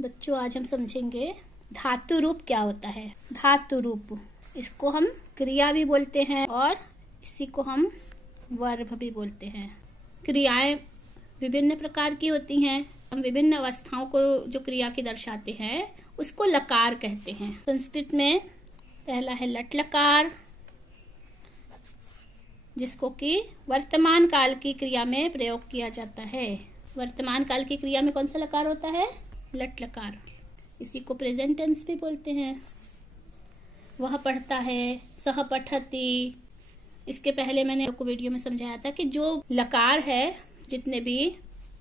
बच्चों, आज हम समझेंगे धातु रूप क्या होता है। धातु रूप, इसको हम क्रिया भी बोलते हैं और इसी को हम वर्ब भी बोलते हैं। क्रियाएं विभिन्न प्रकार की होती हैं। हम विभिन्न अवस्थाओं को जो क्रिया की दर्शाते हैं उसको लकार कहते हैं। संस्कृत में पहला है लट लकार, जिसको कि वर्तमान काल की क्रिया में प्रयोग किया जाता है। वर्तमान काल की क्रिया में कौन सा लकार होता है? लट लकार। इसी को प्रेजेंट टेंस भी बोलते हैं। वह पढ़ता है, सह पठति। इसके पहले मैंने आपको वीडियो में समझाया था कि जो लकार है जितने भी,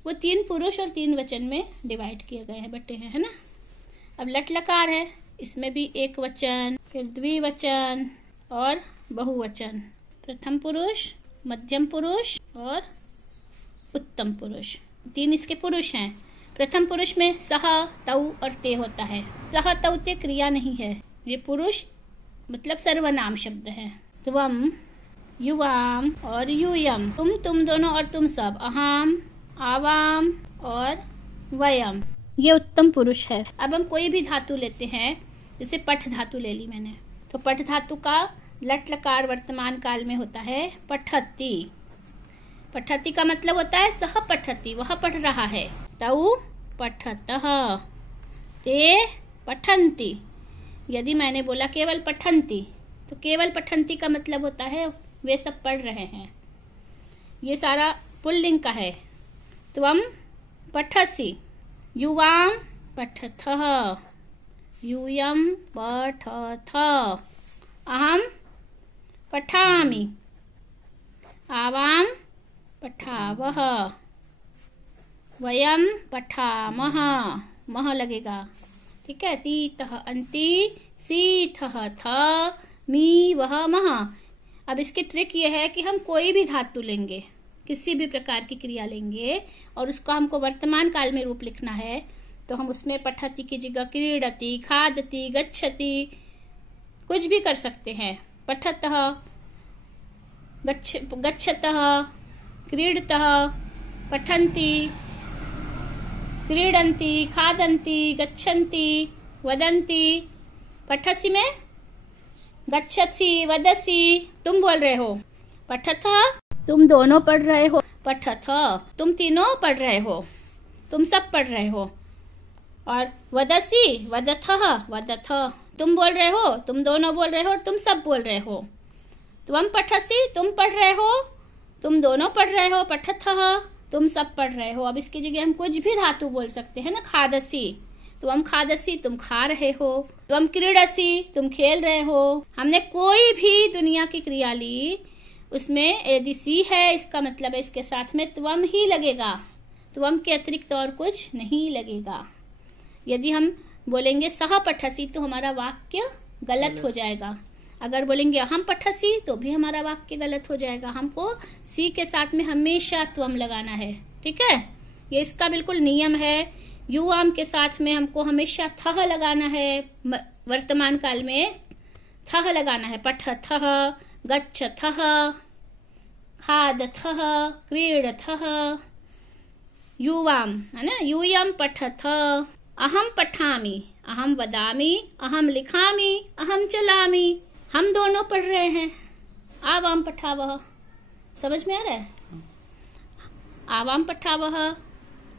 वो 3 पुरुष और 3 वचन में डिवाइड किए गए हैं, बटे हैं, है ना। अब लट लकार है, इसमें भी एक वचन, फिर द्विवचन और बहुवचन। प्रथम पुरुष, मध्यम पुरुष और उत्तम पुरुष, 3 इसके पुरुष हैं। प्रथम पुरुष में सह, तौ और ते होता है। सह, तौ, ते क्रिया नहीं है, ये पुरुष मतलब सर्वनाम शब्द है। त्वम, युवाम और यूयम, तुम दोनों और तुम सब। अहम, आवाम और वयम, ये उत्तम पुरुष है। अब हम कोई भी धातु लेते हैं, जैसे पठ धातु ले ली मैंने, तो पठ धातु का लट लकार वर्तमान काल में होता है पठति। पठति का मतलब होता है सह पठति, वह पढ़ रहा है। तौ पठतः, ते पठन्ति। यदि मैंने बोला केवल पठन्ति, तो केवल पठन्ति का मतलब होता है वे सब पढ़ रहे हैं। ये सारा पुल्लिंग का है। त्वम पठसि, युवाम पठथः, यूयम पठथ, अहम पठामि, आवाम पठावः, वयम पठामः। मह लगेगा, ठीक है। तीतः अंति, सीथः थ, मी वह मह। अब इसकी ट्रिक ये है कि हम कोई भी धातु लेंगे, किसी भी प्रकार की क्रिया लेंगे और उसको हमको वर्तमान काल में रूप लिखना है, तो हम उसमें पठति की जगह क्रीडति, खादति, गच्छति कुछ भी कर सकते हैं। पठतः, गच्छतः, क्रीडतः, पठन्ति, क्रीडन्ति, खादन्ति, गच्छन्ति, वदन्ति। पठसि में गच्छसि, वदसि तुम बोल रहे हो। पठतः, तुम दोनों पढ़ रहे हो। पठथ, तुम तीनों पढ़ रहे हो, तुम सब पढ़ रहे हो। और वदसि, वदथः, वदथ, तुम बोल रहे हो, तुम दोनों बोल रहे हो, तुम सब बोल रहे हो। त्वम पठसि, तुम पढ़ रहे हो, तुम दोनों पढ़ रहे हो। पठथः, तुम सब पढ़ रहे हो। अब इसकी जगह हम कुछ भी धातु बोल सकते हैं ना। खादसि, त्वम खादसि, तुम खा रहे हो। त्वम क्रीडसि, तुम खेल रहे हो। हमने कोई भी दुनिया की क्रिया ली, उसमें यदि सी है, इसका मतलब है इसके साथ में त्वम ही लगेगा, त्वम के अतिरिक्त और कुछ नहीं लगेगा। यदि हम बोलेंगे सह पठसि तो हमारा वाक्य गलत हो जाएगा। अगर बोलेंगे अहम पठसि तो भी हमारा वाक्य गलत हो जाएगा। हमको सी के साथ में हमेशा त्वम लगाना है, ठीक है। ये इसका बिल्कुल नियम है। युवाम के साथ में हमको हमेशा थह लगाना है। वर्तमान काल में थह लगाना है। पठथः, गच्छथः, खादथः, क्रीडथः, युवाम, है ना। यूयम पठथ, अहम पठामि, अहम वदामि, अहम लिखामि, अहम चलामि। हम दोनों पढ़ रहे हैं। आवाम पठावः, समझ में आ रहा है? आवाम पठावः,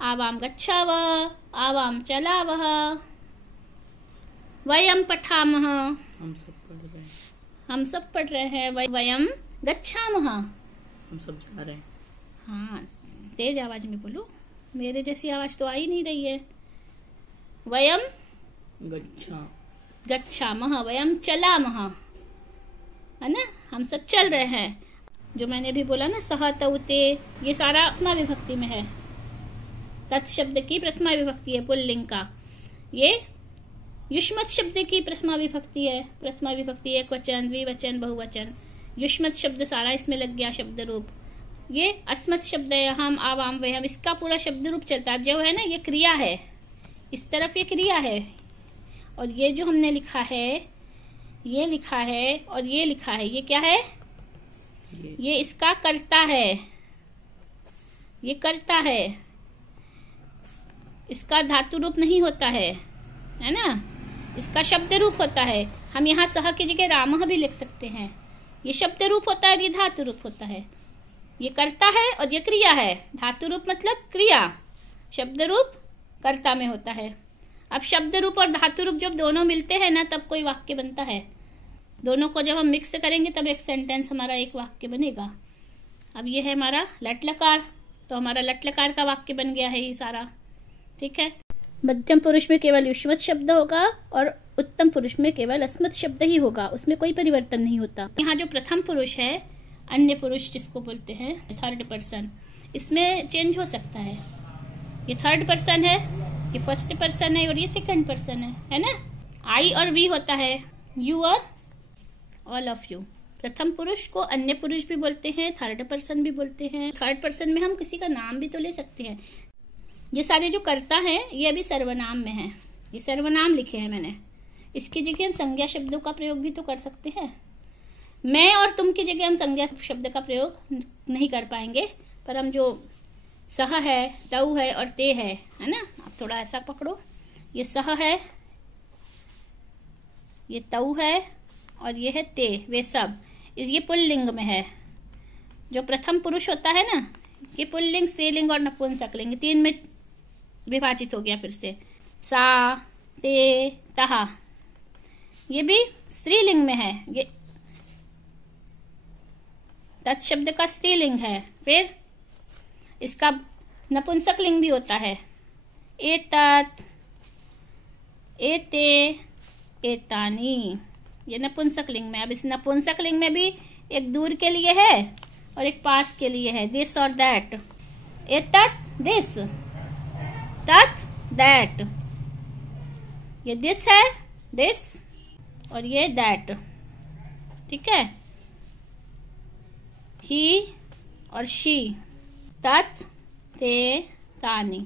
आवाम गच्छावः, आवाम चलावः, वयम पठामः, हम सब पढ़ रहे हैं। वयम गच्छामः, हम सब जा रहे हैं। हाँ, तेज आवाज में बोलो, मेरे जैसी आवाज तो आ ही नहीं रही है। वयम गच्छामः, वयम चलामः, है ना। हम सब चल रहे हैं। जो मैंने अभी बोला ना, सह, तौ, ते, ये सारा प्रथमा विभक्ति में है। तत् शब्द की प्रथमा विभक्ति है पुल्लिंग का। ये युष्मत शब्द की प्रथमा विभक्ति है। प्रथमा विभक्ति एक वचन, द्विवचन, बहुवचन। युष्मत शब्द सारा इसमें लग गया शब्द रूप। ये अस्मत् शब्द है, हम, आवाम, वयम, इसका पूरा शब्द रूप चलता है। जो है ना, ये क्रिया है, इस तरफ ये क्रिया है, और ये जो हमने लिखा है, ये लिखा है और ये लिखा है, ये क्या है? ये इसका कर्ता है, ये करता है। इसका धातु रूप नहीं होता है ना, इसका शब्द रूप होता है। हम यहाँ सह की जगह रामः भी लिख सकते हैं। ये शब्द रूप होता है और ये धातु रूप होता है। ये कर्ता है और ये क्रिया है। धातु रूप मतलब क्रिया, शब्द रूप कर्ता में होता है। अब शब्द रूप और धातु रूप जब दोनों मिलते हैं ना, तब कोई वाक्य बनता है। दोनों को जब हम मिक्स करेंगे तब एक सेंटेंस हमारा एक वाक्य बनेगा। अब ये है हमारा लट लकार, तो हमारा लट लकार का वाक्य बन गया है ये सारा। ठीक है। मध्यम पुरुष में केवल युष्मत शब्द होगा और उत्तम पुरुष में केवल अस्मत् शब्द ही होगा, उसमें कोई परिवर्तन नहीं होता। यहाँ जो प्रथम पुरुष है, अन्य पुरुष जिसको बोलते हैं, थर्ड पर्सन, इसमें चेंज हो सकता है। ये थर्ड पर्सन है, ये फर्स्ट पर्सन है और ये सेकंड पर्सन है ना। आई और वी होता है, यू और ऑल ऑफ यू। प्रथम पुरुष को अन्य पुरुष भी बोलते हैं, थर्ड पर्सन भी बोलते हैं। थर्ड पर्सन में हम किसी का नाम भी तो ले सकते हैं। ये सारे जो कर्ता हैं ये अभी सर्वनाम में हैं, ये सर्वनाम लिखे हैं मैंने। इसकी जगह हम संज्ञा शब्दों का प्रयोग भी तो कर सकते हैं। मैं और तुम की जगह हम संज्ञा शब्द का प्रयोग नहीं कर पाएंगे, पर हम जो सह है, तऊ है और ते है ना, आप थोड़ा ऐसा पकड़ो। ये सह है, ये तऊ है और ये है ते, वे सब ये पुल्लिंग में है। जो प्रथम पुरुष होता है ना, ये पुल्लिंग, स्त्रीलिंग और नपुंसकलिंग तीन में विभाजित हो गया। फिर से सा, ते, तहा, ये भी स्त्रीलिंग में है। ये तत् शब्द का स्त्रीलिंग है। फिर इसका नपुंसकलिंग भी होता है, एतत्, एते, एतानि, ये नपुंसकलिंग में। अब इस नपुंसकलिंग में भी एक दूर के लिए है और एक पास के लिए है, दिस और दैट। एतत् दिस, तत् दैट। ये दिस है, दिस, और ये दैट। ठीक है। ही और शी, तत्, ते, तानि।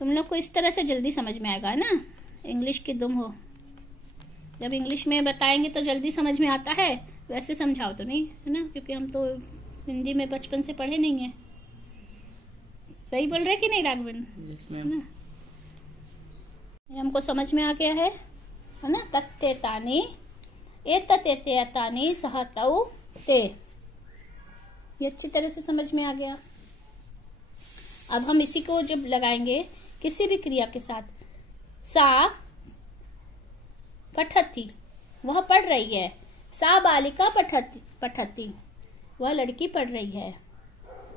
तुम लोग को इस तरह से जल्दी समझ में आएगा ना, इंग्लिश की दुम हो। जब इंग्लिश में बताएंगे तो जल्दी समझ में आता है, वैसे समझाओ तो नहीं, है ना, क्योंकि हम तो हिंदी में बचपन से पढ़े नहीं है। सही बोल रहे कि नहीं राघवन? ना, हमको समझ में आ गया है ना। तत्ते तानि, एतते तानि, सह तौ ते, ये अच्छी तरह से समझ में आ गया। अब हम इसी को जब लगाएंगे किसी भी क्रिया के साथ, सा पठति, वह पढ़ रही है। सा बालिका पठति, वह लड़की पढ़ रही है।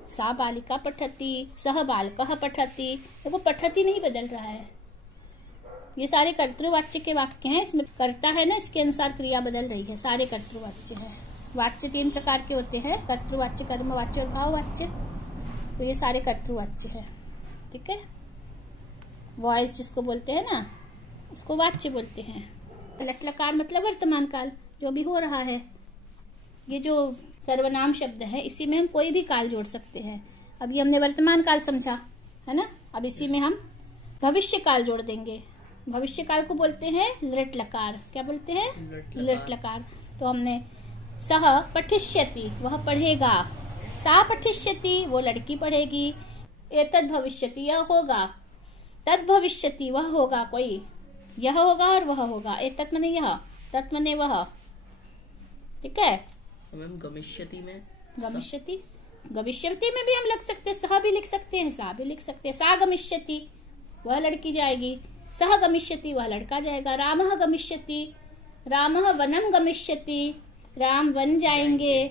सा बालिका पठति, सह बालकः पठति। देखो पठति नहीं बदल रहा है, ये सारे कर्तृवाच्य के वाक्य हैं। इसमें कर्ता है ना, इसके अनुसार क्रिया बदल रही है। सारे कर्तृवाच्य है। वाच्य तीन प्रकार के होते हैं, कर्तृवाच्य, कर्मवाच्य और भाववाच्य। तो ये सारे कर्तृवाच्य है। ठीक है। वॉइस जिसको बोलते हैं ना, उसको वाच्य बोलते हैं। लट लकार मतलब वर्तमान काल, जो भी हो रहा है। ये जो सर्वनाम शब्द है, इसी में हम कोई भी काल जोड़ सकते हैं। अभी हमने वर्तमान काल समझा है ना, अब इसी में हम भविष्य काल जोड़ देंगे। भविष्य काल को बोलते हैं लट लकार। क्या बोलते हैं? लट लकार। तो हमने सह पठिष्यति, वह पढ़ेगा। सा पठिष्यति, वो लड़की पढ़ेगी। एतद् भविष्यति, यह होगा। तद् भविष्यति, वह होगा। कोई यह होगा और वह होगा। एतत् मने यह, तत् मने वह। ठीक है। मैम गमिष्यति में, गमिष्यति, गमिष्यति में भी हम लिख सकते हैं, सह भी लिख सकते हैं, सा भी लिख सकते हैं। सा गमिष्यति, वह लड़की जाएगी। सह गमिष्यति, वह लड़का जाएगा। रामः गमिष्यति, रामः वनम गमिष्यति, राम वन जाएंगे।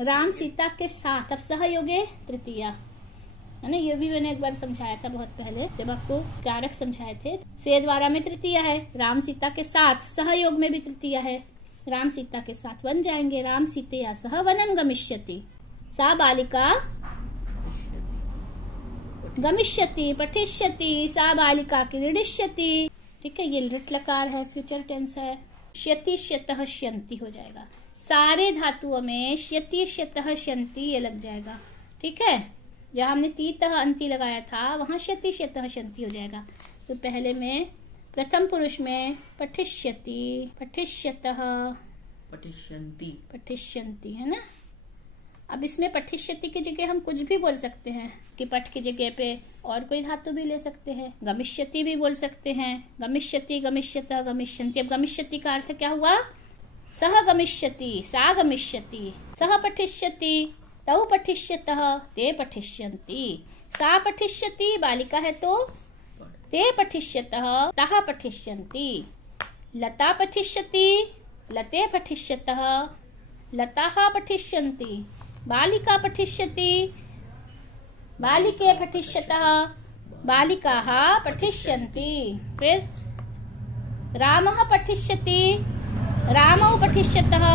राम सीता के साथ। अब सहयोगे तृतीया है ना, ये भी मैंने एक बार समझाया था बहुत पहले, जब आपको कारक समझाए थे। से द्वारा में तृतीया है, राम सीता के साथ। सहयोग में भी तृतीया है, राम सीता के साथ वन जाएंगे। राम सीतया सह वनम गमिष्यति। सा बालिका गमिष्यति, पठिष्यति, सा बालिका क्रीडिष्यति। ठीक है। ये लट लकार है, फ्यूचर टेंस है। श्यति, श्यतः, श्यन्ति हो जाएगा। सारे धातुओं में श्यति, श्यतः, श्यन्ति ये लग जाएगा। ठीक है। जहां हमने तीतः अंति लगाया था, वहां श्यति, श्यतः, श्यन्ति हो जाएगा। तो पहले में प्रथम पुरुष में पठिष्यति, पठिष्यतः, पठिष्यन्ति, पठिष्यन्ति है ना। अब इसमें पठिष्यति की जगह हम कुछ भी बोल सकते हैं, कि पठ की जगह पे और कोई धातु भी ले सकते हैं, गमिष्यति भी बोल सकते हैं, गमिष्यति, गमिष्यतः, गमिष्यन्ति। अब गमिष्यति का अर्थ क्या हुआ? सह गमिष्यति, सा गमिष्यति, सह पठिष्यति, तौ पठिष्यतः, ते पठिष्यन्ति। सा पठिष्यति बालिका है तो ते पठिष्यतः, तः पठिष्यन्ति। लता पठिष्यति, लते पठिष्यतः, लताः पठिष्यन्ति। बालिका पठिष्यति, बालिके पठिष्यतः, बालिकाः पठिष्यन्ति। फिर रामः पठिष्यति, रामौ पठिष्यतः,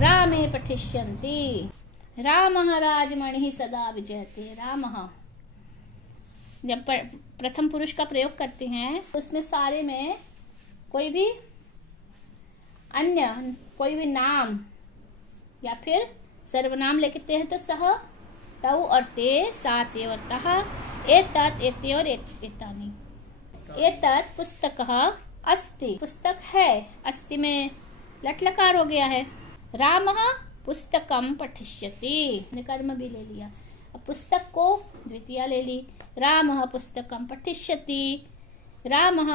रामे पठिष्यन्ति। रामः राजमणिः सदा विजयते। रामः जब प्रथम पुरुष का प्रयोग करते हैं उसमें सारे में कोई भी अन्य कोई भी नाम या फिर सर्वनाम लिखते हैं तो सह, तौ और ते, सा, ते और तः, एतत्, एते और एतानि। एतत् पुस्तकः अस्ति, पुस्तक है, अस्ति में लट लकार हो गया है। रामः पुस्तकम पठिष्यति, ने कर्म भी ले लिया। अब पुस्तक को द्वितीया ले ली। रामः पुस्तकम पठिष्यति, रामः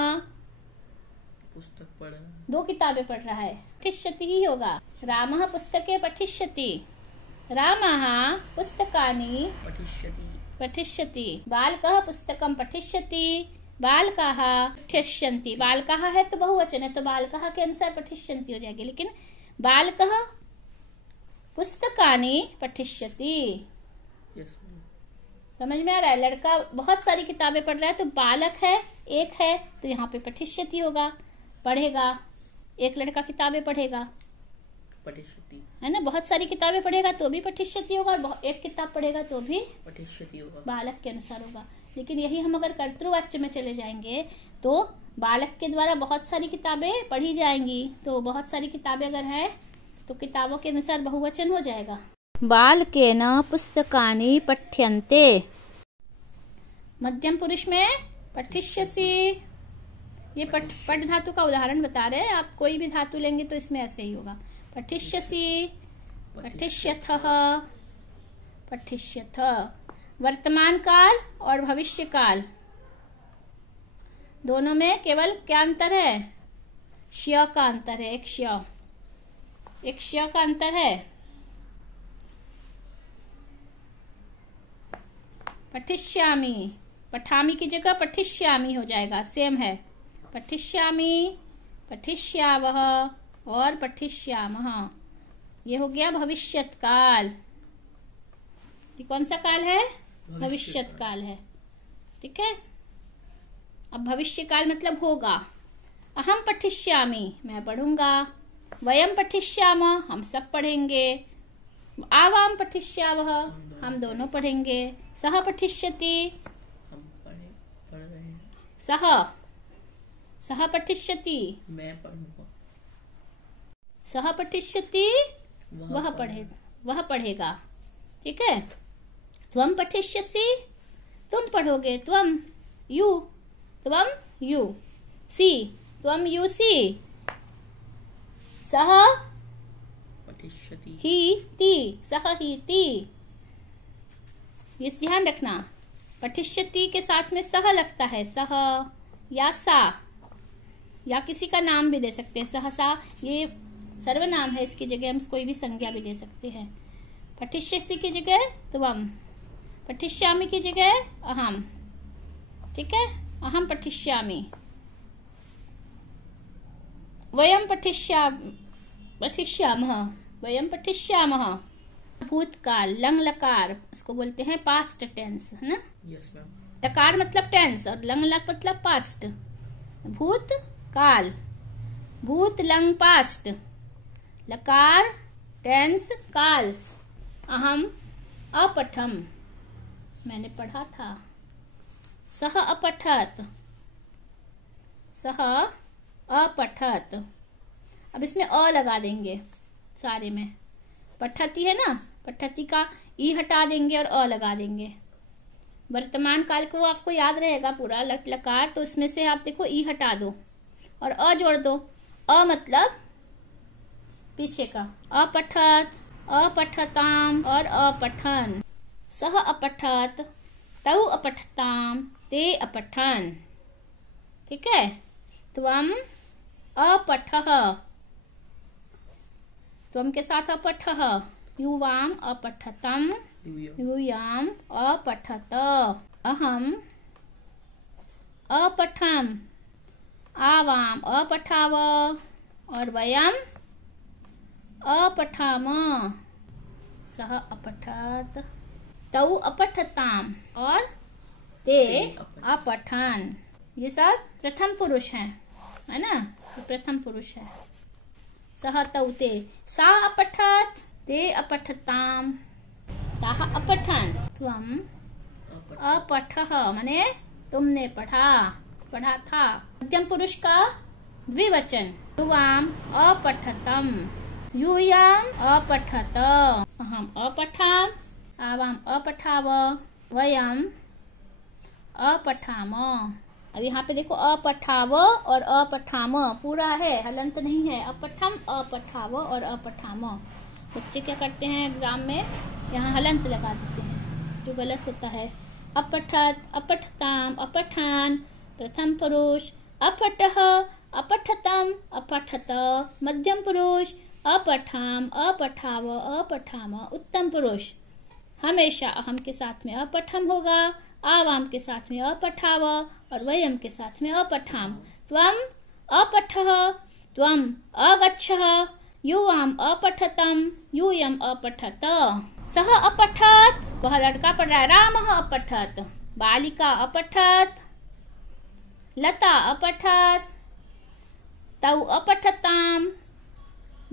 पुस्तक पढ़, 2 किताबें पढ़ रहा है, पठिष्यति ही होगा। रामः पुस्तके पठिष्यति, रामः पुस्तकानि पठिष्यति, पठिष्यति। बालकः पुस्तकं पठिष्यति, बालकाः पठिष्यन्ति। बालकाः है तो बहुवचन है तो बालकाः के अनुसार पठिष्यन्ति हो जाएगी, लेकिन बालकः पुस्तकानि पठिष्यति। यस, समझ में आ रहा है? लड़का बहुत सारी किताबें पढ़ रहा है तो बालक है, एक है तो यहाँ पे पठिष्यति होगा, पढ़ेगा। एक लड़का किताबें पढ़ेगा, पठिष्यति, है ना। बहुत सारी किताबें पढ़ेगा तो भी पठिष्यति होगा, और एक किताब पढ़ेगा तो भी पठिष्यति होगा, बालक के अनुसार होगा। लेकिन यही हम अगर कर्तृवाच्य में चले जाएंगे तो बालक के द्वारा बहुत सारी किताबें पढ़ी जाएंगी, तो बहुत सारी किताबें अगर है तो किताबों के अनुसार बहुवचन हो जाएगा। बालकेन पुस्तकानि पठ्यन्ते। मध्यम पुरुष में पठिष्यसि, ये पठ धातु का उदाहरण बता रहे हैं। आप कोई भी धातु लेंगे तो इसमें ऐसे ही होगा। पठिष्यसि, पठिष्यथः, पठिष्यथ। वर्तमान काल और भविष्य काल दोनों में केवल क्या अंतर है? श्य का अंतर है। एक श्य का अंतर है। पठिष्यामि, पठामि की जगह पठिष्यामि हो जाएगा, सेम है। पठिष्यामि, पठिष्यावः और पठिष्यामः, ये हो गया भविष्यत काल। ये कौन सा काल है? भविष्यत काल है। ठीक है। अब भविष्य काल मतलब होगा। अहम पठिष्यामि, मैं पढ़ूंगा। वयम पठिष्यामः, हम सब पढ़ेंगे। आवाम पठिष्यावः, हम दोनों पढ़ेंगे। सह पठिष्यति, हम पढ़ रहे हैं। सह पठिष्यति, मैं पढ़ूंगा। सह पठिष्यति, वह पढ़ेगा। ठीक है। त्वम पठिष्यसि, तुम पढ़ोगे। त्वम यू सी, त्वम यू सी। सह पठिष्यति, ही ती, सह ही ती। ये ध्यान रखना, पठिष्यति के साथ में सह लगता है। सह या सा, या किसी का नाम भी दे सकते हैं। सहसा ये सर्वनाम है, इसकी जगह हम कोई भी संज्ञा भी ले सकते हैं। पठिष्यसि की जगह त्वम, पठिष्यामि की जगह अहम। ठीक है। अहम पठिष्यामि, वयम पठिष्यामः, वयम पठिष्यामः। भूतकाल, लंग लकार, उसको बोलते हैं पास्ट टेंस, है ना। Yes ma'am. लकार मतलब टेंस और लंग लक मतलब पास्ट। भूतकाल, भूत लंग पास्ट, लकार टेंस काल। अहम अपठम, मैंने पढ़ा था। सह अपठत, सह अपठत। अब इसमें अ लगा देंगे सारे में। पठती है ना, पठती का ई हटा देंगे और अ लगा देंगे। वर्तमान काल को आपको याद रहेगा पूरा लट लकार, तो इसमें से आप देखो ई हटा दो और अ जोड़ दो। अ मतलब पीछे का। अपठत, अपठताम और अपठन। सह अपठत, तौ अपठताम, ते अपठन्। ठीक है, त्वम अपठः, त्वम के साथ अपठः, युवाम अपठतम, यूयम अपठत, अहम अपठम, आवाम अपठाव और वयम अपठाम, सह अपठत, तौ अपठताम और ते अपठन। ये सब प्रथम पुरुष है ना, तो प्रथम पुरुष है। सह तौ ते, सा अपठत, ते अपठताम, ताः अपठन, त्वम अपठः माने तुमने पढ़ा, पढ़ा था। मध्यम पुरुष का द्विवचन, युवाम अपठतम, यूयम अपठत, अहम अपठाम, आवाम अपठाव, वयम अपठाम। अब यहाँ पे देखो अपठाव और अपठाम पूरा है, हलंत नहीं है। अपठम, अपठाव और अपठाम। बच्चे क्या करते हैं एग्जाम में, यहाँ हलंत लगा देते हैं, जो गलत होता है। अपठत, अपठताम, अपठान, प्रथम पुरुष। अपठः, अपठतम, अपठत, मध्यम पुरुष। अपठाम, अपठाव, अपठाम, उत्तम पुरुष। हमेशा अहम के साथ में अपठम होगा, आवाम के साथ में अपठाव और वयम के साथ में अपठाम। त्वम अपठः, त्वम अगच्छः, युवाम अपठतम, यूयम अपठत, सह अपठत, वह लड़का पढ़ रहा है। रामः अपठत, बालिका अपठत, लता अपठत, तौ अपठताम,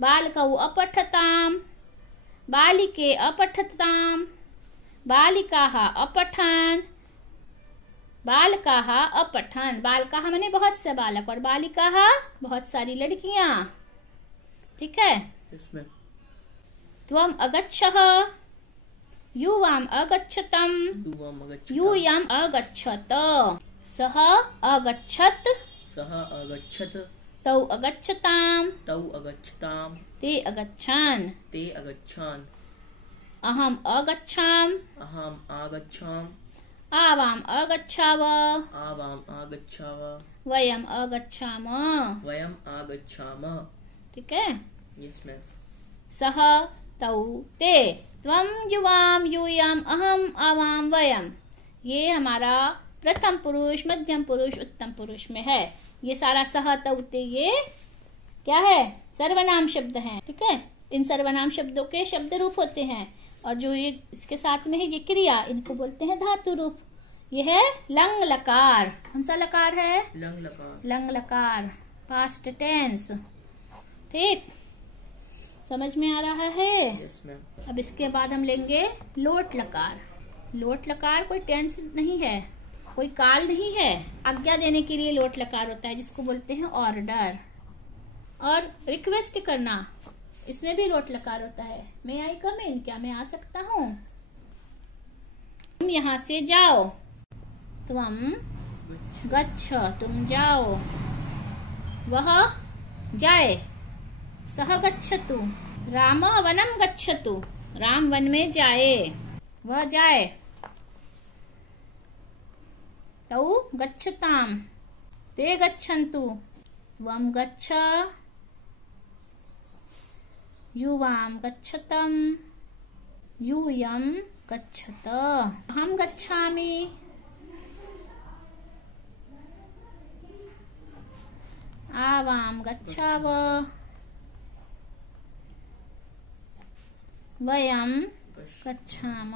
बालकौ अपठताम, बालिके अपठताम, बालिकाः अपठन्, बालकाः अपठन्। बालकाः माने बहुत से बालक और बालिकाः बहुत सारी लड़कियां। ठीक है, त्वम अगच्छः, युवाम अगच्छतम, यूयम अगच्छत, सह अगच्छत, तौ अगच्छताम, ते अगच्छन्, अहम अगच्छाम, आवाम अगच्छाव, वयम अगच्छाम। ठीक है, सह तौ ते, त्वम युवाम, यूयम, अहम, आवाम, वयम। ये हमारा प्रथम पुरुष, मध्यम पुरुष, उत्तम पुरुष में है। ये सारा सह तौ ते ये क्या है, सर्वनाम शब्द हैं। ठीक है, इन सर्वनाम शब्दों के शब्द रूप होते हैं और जो ये इसके साथ में है ये क्रिया, इनको बोलते हैं धातु रूप। ये है लंग लकार। कौन सा लकार है, लंग लकार, पास्ट टेंस। ठीक, समझ में आ रहा है? yes, अब इसके बाद हम लेंगे लोट लकार। लोट लकार कोई टेंस नहीं है, कोई काल नहीं है, आज्ञा देने के लिए लोट लकार होता है, जिसको बोलते हैं ऑर्डर। और रिक्वेस्ट करना, इसमें भी लोट लकार होता है। मैं आई कम इन, क्या मैं आ सकता हूँ? तुम यहाँ से जाओ, त्वम गच्छ, तुम जाओ, वह जाए, सह गच्छतु, राम वनम गच्छतु, राम वन में जाए, वह जाए, तौ गच्छताम, ते गच्छन्तु, त्वम गच्छ, युवाम गच्छतम, यूयम गच्छत, अहम गच्छामि, आवाम गच्छाव, वयम गच्छाम।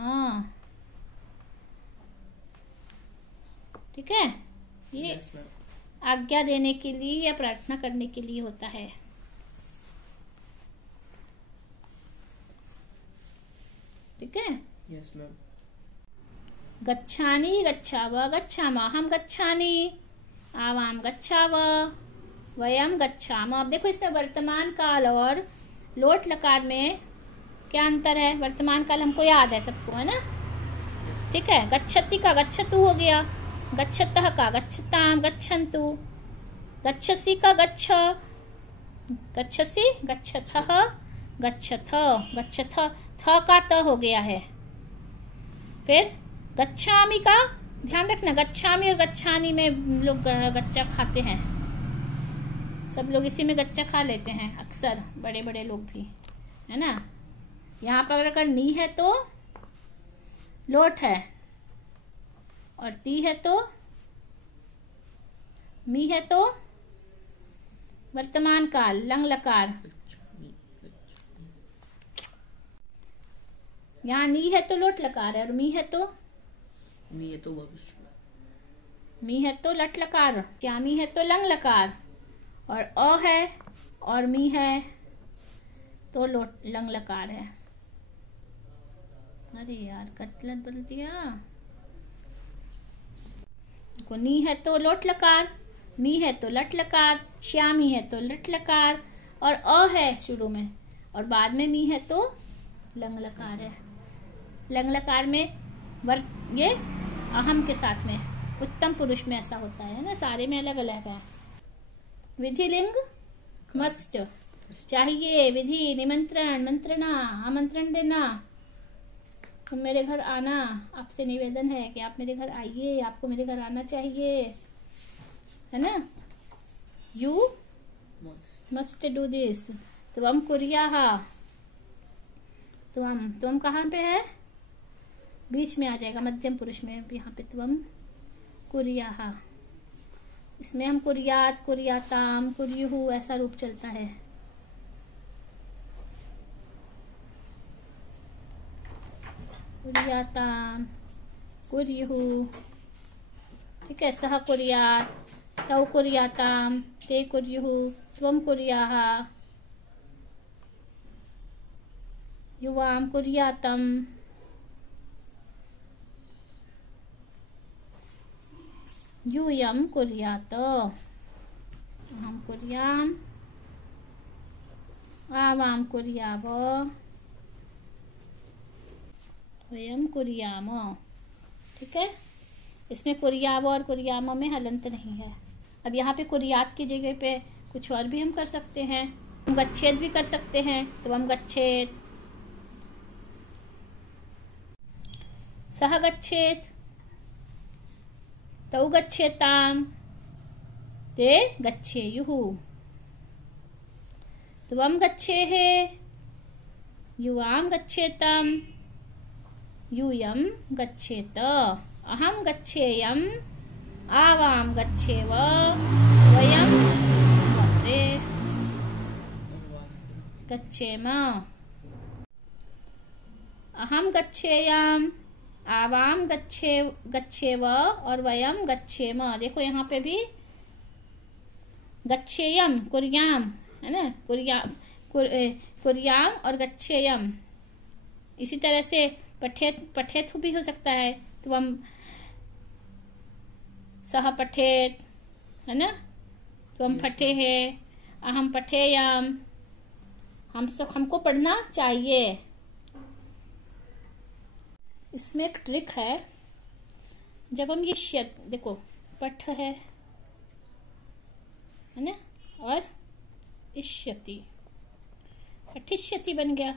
ठीक है, ये आज्ञा देने के लिए या प्रार्थना करने के लिए होता है। ठीक है, yes, ma'am. गच्छानि, गच्छाव, गच्छाम, हम गच्छानि, आवाम गच्छाव, वयम गच्छाम। अब देखो इसमें वर्तमान काल और लोट लकार में क्या अंतर है। वर्तमान काल हमको याद है सबको, है ना? ठीक है, गच्छति का गच्छतु हो गया, गच्छतः का गच्छताम, गच्छन्तु, गच्छसि का गच्छ, गच्छसि, गच्छथः, गच्छथ, गच्छथ, थ का त हो गया है। फिर गच्छामि का ध्यान रखना, गच्छामी और गच्छानी में लोग गच्चा खाते हैं। सब लोग इसी में गच्चा खा लेते हैं अक्सर, बड़े बड़े लोग भी, है ना। यहाँ पर अगर नी है तो लोट है, और ती है तो मी है तो वर्तमान काल, लंग लकार। गच्छामि गच्छामि। यहाँ नी है तो लोट लकार है, और मी है तो मी तो भविष्य में। मी है तो लट लकार, श्यामी है तो लंग लकार, और अ है और मी है तो लोट लंग लकार है। अरे यार कटलत बोल दिया। को नी है तो लोट लकार, मी है तो लट लकार, श्यामी है तो लट लकार, और अ है शुरू में, और बाद में मी है तो लंग लकार है। लंग लकार में ये अहम के साथ में, उत्तम पुरुष में ऐसा होता है ना, सारे में अलग अलग है। विधिलिंग मस्ट, चाहिए, विधि, निमंत्रण, मंत्रणा, आमंत्रण देना। तुम मेरे घर आना, आपसे निवेदन है कि आप मेरे घर आइए, आपको मेरे घर आना चाहिए, है ना। You must do this. त्वम कुर्याः, त्वम कहाँ पे है, बीच में आ जाएगा, मध्यम पुरुष में। यहाँ पे त्वम कुर्याः, इसमें हम कुर्यात, कुर्याताम, कुर्युहु ऐसा रूप चलता है। कुर्याताम, कुर्युहु, ठीक है। सह कुर्यात, तौ कुर्याताम, ते कुर्युहु, त्वम कुर्याः, युवाम कुर्यातम, यूयम कुर्यात, अहम कुर्याम, आवाम कुर्याव, वयम कुर्याम। ठीक है, इसमें कुर्याव और कुर्याम में हलंत नहीं है। अब यहाँ पे कुर्यात की जगह पे कुछ और भी हम कर सकते हैं, हम गच्छेद भी कर सकते हैं। तो हम गच्छेद, सह गच्छेत, तौ गच्छेताम, ते गच्छेयुः, त्वम गच्छेः, युवाम गच्छेताम, यूयम गच्छेत, अहम गच्छेयम, आवाम गच्छेव, वयम गच्छेम, अहम गच्छेयाम, आवाम गच्छेव, और वयम गच्छेम। देखो यहाँ पे भी गच्छेयम, कुर्याम, है ना, कुर्याम और गच्छेयम। इसी तरह से पठेत भी हो सकता है, तो हम सह पठेत, है ना, तो हम पठे है, अहम पठेयाम, हमको पढ़ना चाहिए। इसमें एक ट्रिक है, जब हम ये देखो पठ है ना, और इष्यति, पठिष्यति बन गया,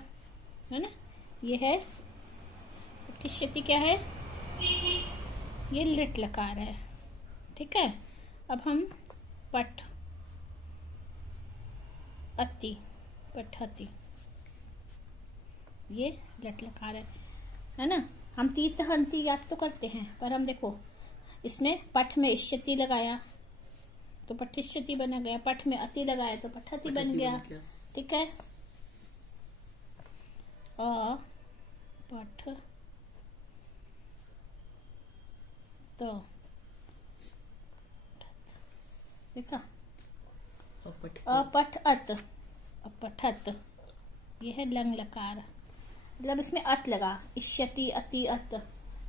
है ना। ये है पठिष्यति, क्या है, ये लिट लकार है। ठीक है, अब हम पठ अति, पठति, ये लट लकार है ना। हम तीर्थ हंती याद तो करते हैं, पर हम देखो इसमें पठ में इष्यति लगाया तो पठिष्यति बना गया, पठ में अति लगाया तो पठति बन गया। ठीक है, पठ तो देखा, अपठ अत, अपठत, ये है लंग लकार, मतलब इसमें अत लगा, इष्यति, अति, अत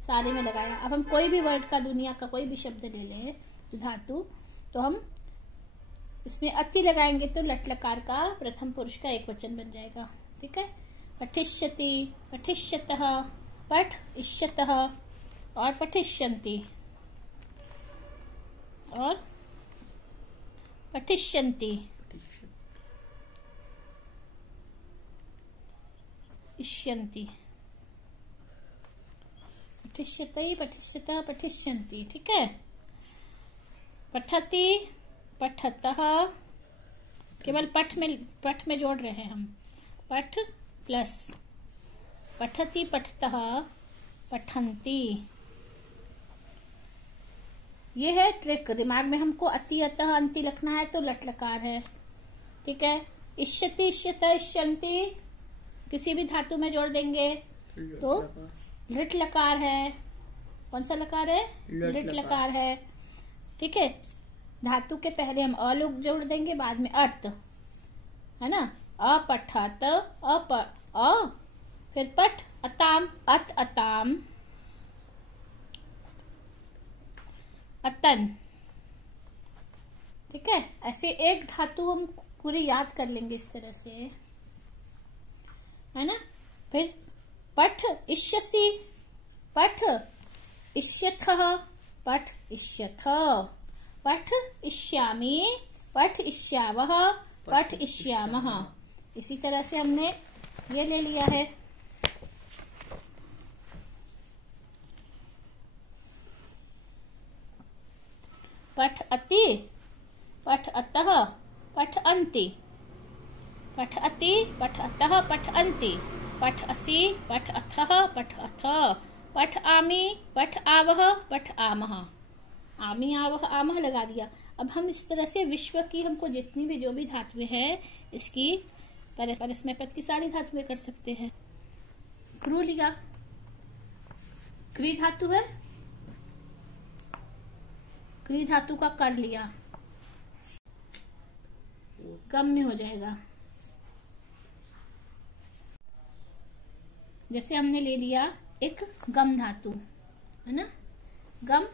सारे में लगाया। अब हम कोई भी वर्ड का, दुनिया का कोई भी शब्द ले लें, धातु, तो हम इसमें अति लगाएंगे तो लट लकार का प्रथम पुरुष का एक वचन बन जाएगा। ठीक है, पठिष्यति, पठिष्यतः, पठ इष्यतः, और पठिष्यन्ति, और पठिष्यन्ति, इष्यन्ति, पठिष्यति, पठिष्यतः, पठिष्यन्ति। ठीक है। पठति, पठतः, केवल पठ में जोड़ रहे हैं हम। पठ प्लस पठति, पठतः, पठन्ति। ये है ट्रिक। दिमाग में हमको अति, अतः, अंति लिखना है तो लट लकार है। ठीक है। इष्यति, इष्यतः, इष्यन्ति किसी भी धातु में जोड़ देंगे तो लिट लकार है। कौन सा लकार है? लिट लकार है। ठीक है। धातु के पहले हम अ लोग जोड़ देंगे, बाद में अत, है ना। अपठत, फिर पठ, अताम, अत, अताम, अतन। ठीक है। ऐसे एक धातु हम पूरी याद कर लेंगे इस तरह से, है ना। फिर पठ इष्यसि, पठ इष्यथः, पठ इष्यथ, पठ इष्यामि, पठ इष्यावः, पठ इष्यामः। इसी तरह से हमने ये ले लिया है। पठ अति, पठ अतः, पठ अन्ति, पठ अति, पठ अतः, पठ अन्ति, पठ असि, पठ अथः, पठ अथ, पठ आमि, पठ आवह, पठ आमः। आमि, आवह, आमः लगा दिया। अब हम इस तरह से विश्व की हमको जितनी भी जो भी धातुएं हैं इसकी परस्मै पद की सारी धातुएं कर सकते हैं। क्रू लिया, क्री धातु है, क्री धातु का कर लिया, गम में हो जाएगा। जैसे हमने ले लिया एक गम धातु, है ना। गम,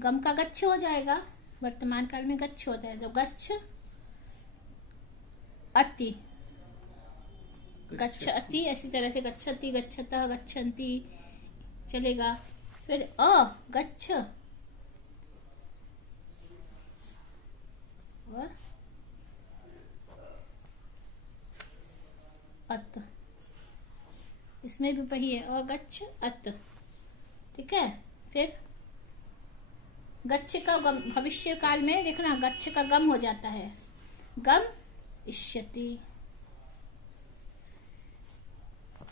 गम का गच्छ हो जाएगा। वर्तमान काल में गच्छ होता है तो गच्छ अति, गच्छ अति। ऐसी तरह से गच्छति, गच्छतः, गच्छन्ति चलेगा। फिर अ गच्छ और अत, इसमें भी वही है, अगच्छ अत। ठीक है। फिर गच्छ का गम, भविष्य काल में देखना गच्छ का गम हो जाता है, गम इष्यति।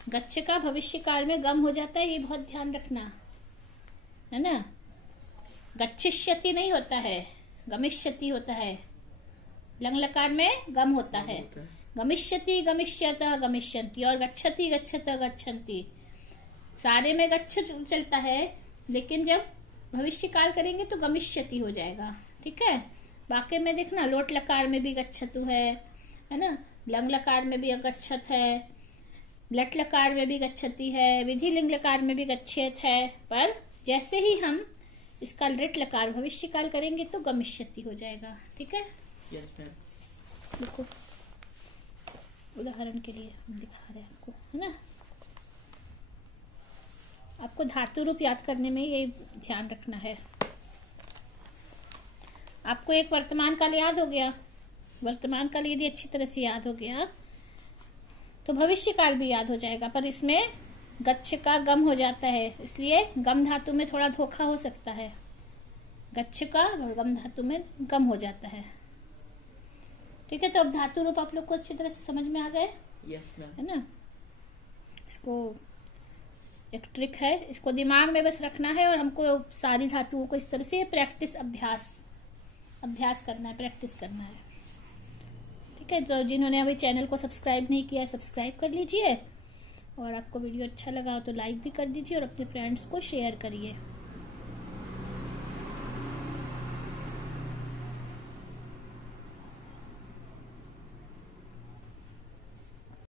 गच्छ का भविष्य काल में गम हो जाता है, ये बहुत ध्यान रखना, है ना। गच्छिष्यति नहीं होता है, गमिष्यति होता है। लंग लकार में गम होता है। गमिष्यति, गमिष्यतः, गमिष्यन्ति। और गच्छति, गच्छतः, गच्छन्ति सारे में गच्छ चलता है, लेकिन जब भविष्य काल करेंगे तो गमिष्यति हो जाएगा। ठीक है। बाकी में देखना लोट लकार में भी गच्छतु है ना। लंग लकार में भी गच्छत है, लट लकार में भी गच्छति है, विधि लिंग लकार में भी गच्छेत है। पर जैसे ही हम इसका लिट लकार भविष्य काल करेंगे तो गमिष्यति हो जाएगा। ठीक है। Yes ma'am. देखो उदाहरण के लिए हम दिखा रहे हैं आपको, है ना। आपको धातु रूप याद करने में ये ध्यान रखना है। आपको एक वर्तमान काल याद हो गया, वर्तमान काल यदि अच्छी तरह से याद हो गया तो भविष्य काल भी याद हो जाएगा। पर इसमें गच्छ का गम हो जाता है, इसलिए गम धातु में थोड़ा धोखा हो सकता है। गच्छ का गम धातु में गम हो जाता है। ठीक है। तो अब धातु रूप आप लोग को अच्छी तरह से समझ में आ गए? Yes ma'am. है ना। इसको एक ट्रिक है, इसको दिमाग में बस रखना है और हमको सारी धातुओं को इस तरह से प्रैक्टिस, अभ्यास करना है, प्रैक्टिस करना है। ठीक है। तो जिन्होंने अभी चैनल को सब्सक्राइब नहीं किया सब्सक्राइब कर लीजिए, और आपको वीडियो अच्छा लगा तो लाइक भी कर दीजिए और अपने फ्रेंड्स को शेयर करिए।